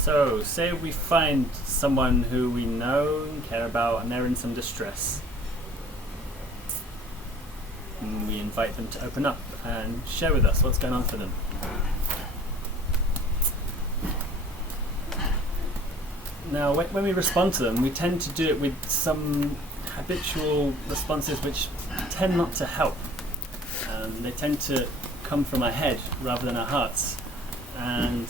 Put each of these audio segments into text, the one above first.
So, say we find someone who we know and care about and they're in some distress. And we invite them to open up and share with us what's going on for them. Now, when we respond to them, we tend to do it with some habitual responses which tend not to help. They tend to come from our head rather than our hearts. And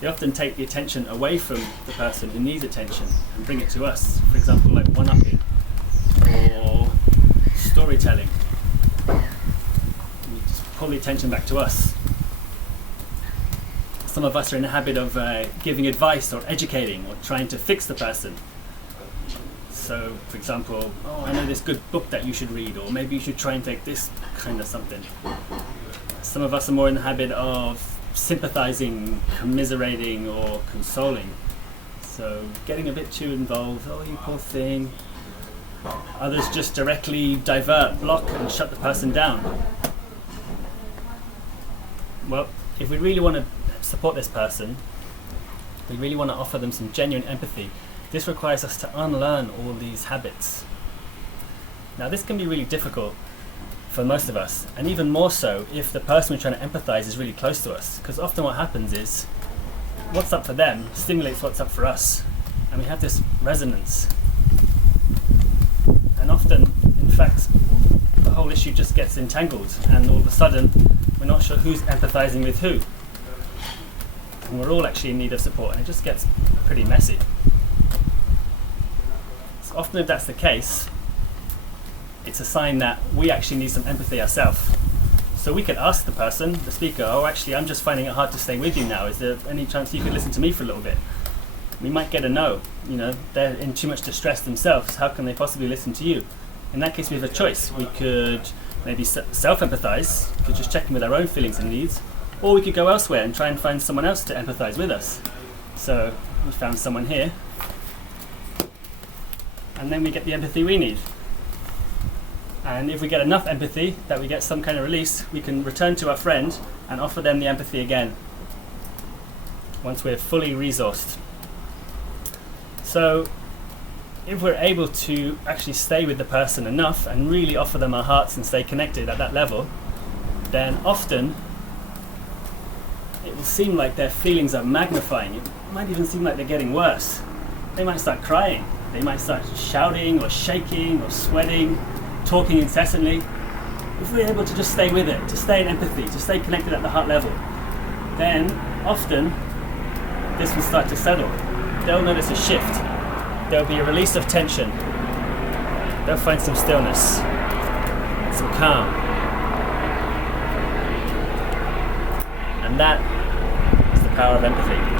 they often take the attention away from the person who needs attention and bring it to us. For example, like one-upping or storytelling. You just pull the attention back to us. Some of us are in the habit of giving advice or educating or trying to fix the person. So, for example, I know this good book that you should read, or maybe you should try and take this kind of something. Some of us are more in the habit of sympathizing, commiserating, or consoling. So, getting a bit too involved, you poor thing. Others just directly divert, block, and shut the person down. Well, if we really want to support this person, we really want to offer them some genuine empathy, this requires us to unlearn all these habits. Now, this can be really difficult for most of us, and even more so if the person we're trying to empathize is really close to us, because often what happens is what's up for them stimulates what's up for us, and we have this resonance. And often, in fact, the whole issue just gets entangled, and all of a sudden we're not sure who's empathizing with who, and we're all actually in need of support, and it just gets pretty messy. So often if that's the case, it's a sign that we actually need some empathy ourselves. So we could ask the person, the speaker, actually I'm just finding it hard to stay with you now. Is there any chance you could listen to me for a little bit? We might get a no. They're in too much distress themselves. How can they possibly listen to you? In that case, we have a choice. We could maybe self-empathize, we could just check in with our own feelings and needs, or we could go elsewhere and try and find someone else to empathize with us. So we found someone here, and then we get the empathy we need. And if we get enough empathy that we get some kind of release, we can return to our friend and offer them the empathy again once we're fully resourced. So if we're able to actually stay with the person enough and really offer them our hearts and stay connected at that level, then often it will seem like their feelings are magnifying. It might even seem like they're getting worse. They might start crying. They might start shouting or shaking or sweating, talking incessantly. If we're able to just stay with it, to stay in empathy, to stay connected at the heart level, then often this will start to settle. They'll notice a shift. There'll be a release of tension. They'll find some stillness, some calm. And that is the power of empathy.